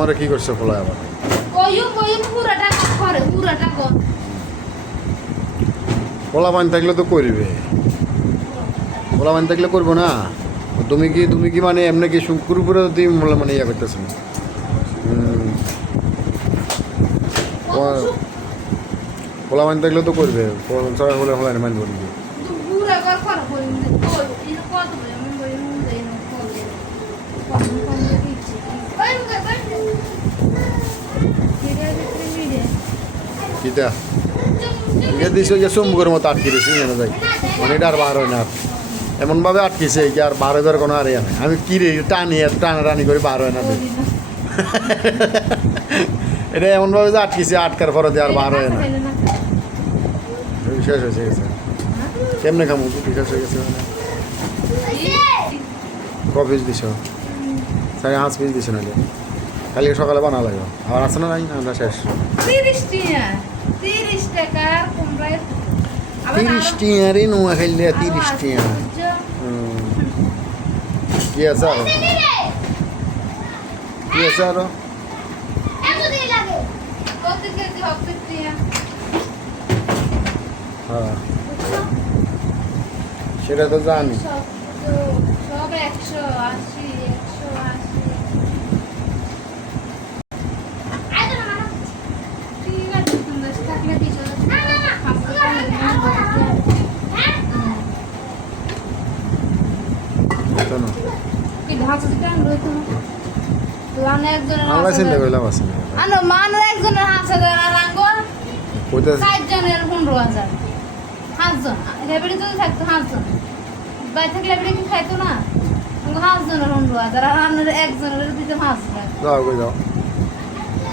তোমারে কি করছে ফলাই আবার? পোলা পানি থাকলে তো করবে, পোলা পানি থাকলে করবো না। তুমি কি মানে এমনি কি শুক্রপুরে তুমি মানে ইয়া করতেছ না? পোলা পানি থাকলে তো করবে, সবাই বলে হলাই না মানবো নাকি? কিটা দিস ওই যে চুম্বকের মতো আটকে দিয়েছি জানা যায়, মানে এটা আর বার হয় না। এমনভাবে আটকেছে কি আর বার হইবার কোনো আর ইয়ে নাই। আমি কি রে টানাটানি করে বার হয় না। এটা এমনভাবে যে আটকেছে, আটকার পরে আর বার হয় না। শেষ হয়েছে গেছে কেমনে খামু? শেষ হয়ে গেছে মানে ক পিস দিছ? 5.5 পিস দিছ না? কালকে সকালে বানা লাগবে আবার আছে না? নাই আমরা শেষ 30 টাকা কুমড়ায় 30 টাকা রে নোয়া খাইলে 30 টাকা। কি আছে আরো? কি আছে আরো? হ্যাঁ সেটা তো জানি। সব 180 আল্লাহ চিন্তা করলাম আছে না একজনের 5,000 আঙ্গুল ওইটা 60 জনের 15,000 5 জন লেবড়ি তো থাকতো 5 জন বাই থাকলে লেবড়ি কি খাইতো না? 5 জনের 15,000 আর আপনার একজনের দিতে 5,000। যাও কই যাও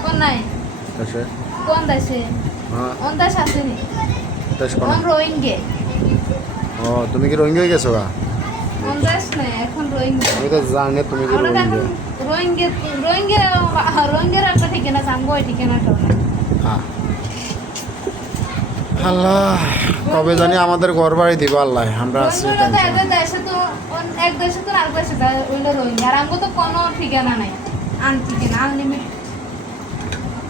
কোন নাই আছে কোন দেশে? হ্যাঁ কোন দেশ আছে নি? দেশ কোন? কোন রোহিঙ্গে? ও তুমি কি রোহিঙ্গা হয়ে গেছো গা? কোন দেশ নাই এখন রোহিঙ্গে? আমি তো জানি তুমি কি আমরা রোহিঙ্গা। এখন রোহিঙ্গের একটা ঠিকানা সামগো ঠিকানাটা না। হ্যাঁ আল্লাহ কবে জানি আমাদের ঘর বাড়ি দিব আল্লাহ। আমরা আছি দেশে তো এক দেশে তো আর দেশে ওইটা রোহিঙ্গা আর আমগো তো কোনো ঠিকানা নাই, ঠিকানা আনলিমিটেড